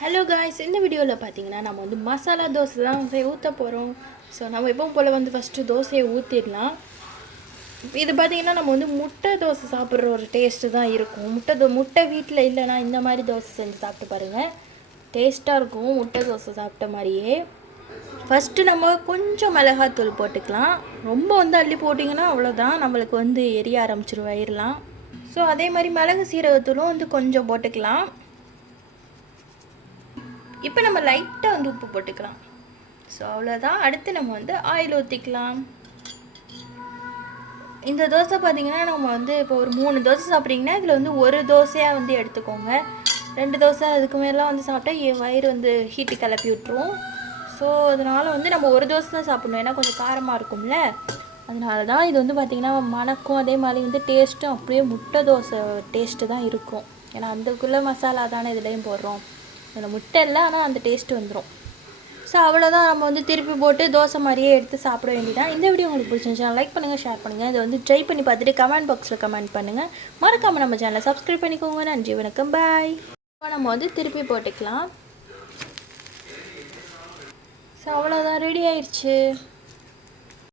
Hello guys இந்த வீடியோவில் பார்த்தீங்கன்னா நம்ம வந்து மசாலா தோசை தான் வந்து ஊற்ற போகிறோம் ஸோ நம்ம எப்பவும் போல் வந்து ஃபஸ்ட்டு தோசையை ஊற்றிடலாம் இது பார்த்திங்கன்னா நம்ம வந்து முட்டை தோசை சாப்பிட்ற ஒரு டேஸ்ட்டு தான் இருக்கும். முட்டை தோ முட்டை வீட்டில் இல்லைன்னா இந்த மாதிரி தோசை செஞ்சு சாப்பிட்டு பாருங்கள் டேஸ்ட்டாக இருக்கும் முட்டை தோசை சாப்பிட்ட மாதிரியே. ஃபஸ்ட்டு நம்ம கொஞ்சம் மிளகாத்தூள் போட்டுக்கலாம். ரொம்ப வந்து அள்ளி போட்டிங்கன்னா அவ்வளோதான் நம்மளுக்கு வந்து எரிய ஆரம்பிச்சிரும் வயிறலாம் ஸோ அதே மாதிரி மிளகு சீரகத்தூளும் வந்து கொஞ்சம் போட்டுக்கலாம். இப்போ நம்ம லைட்டாக வந்து உப்பு போட்டுக்கலாம். ஸோ அவ்வளோதான் அடுத்து நம்ம வந்து ஆயில் ஊற்றிக்கலாம் இந்த தோசை பார்த்தீங்கன்னா நம்ம வந்து இப்போ ஒரு மூணு தோசை சாப்பிட்றீங்கன்னா இதில் வந்து ஒரு தோசையாக வந்து எடுத்துக்கோங்க. ரெண்டு தோசை அதுக்கு மேலாம் வந்து சாப்பிட்டா என் வயிறு வந்து ஹீட்டு கிளப்பி விட்டுரும். ஸோ அதனால் வந்து நம்ம ஒரு தோசை தான் சாப்பிடணும். ஏன்னா கொஞ்சம் காரமாக இருக்கும்ல. அதனால தான் இது வந்து பார்த்திங்கன்னா மணக்கும் அதே மாதிரி வந்து டேஸ்ட்டும் அப்படியே முட்டை தோசை டேஸ்ட்டு தான் இருக்கும். ஏன்னா அந்தக்குள்ளே மசாலா தானே இதுலேயும் போடுறோம். அதில் முட்டை இல்லை ஆனால் அந்த டேஸ்ட்டு வந்துடும் ஸோ அவ்வளோதான் நம்ம வந்து திருப்பி போட்டு தோசை மாதிரியே எடுத்து சாப்பிட வேண்டியதான் இந்த வீடியோ உங்களுக்கு பிடிச்சிருந்துச்சா லைக் பண்ணுங்கள் ஷேர் பண்ணுங்கள் இதை வந்து ட்ரை பண்ணி பார்த்துட்டு கமெண்ட் பாக்ஸில் கமெண்ட் பண்ணுங்கள் மறக்காமல் நம்ம சேனலை சப்ஸ்கிரைப் பண்ணிக்கோங்க. நன்றி வணக்கம் பாய் இப்போ நம்ம வந்து திருப்பி போட்டுக்கலாம். ஸோ அவ்வளோதான் ரெடி ஆயிடுச்சு.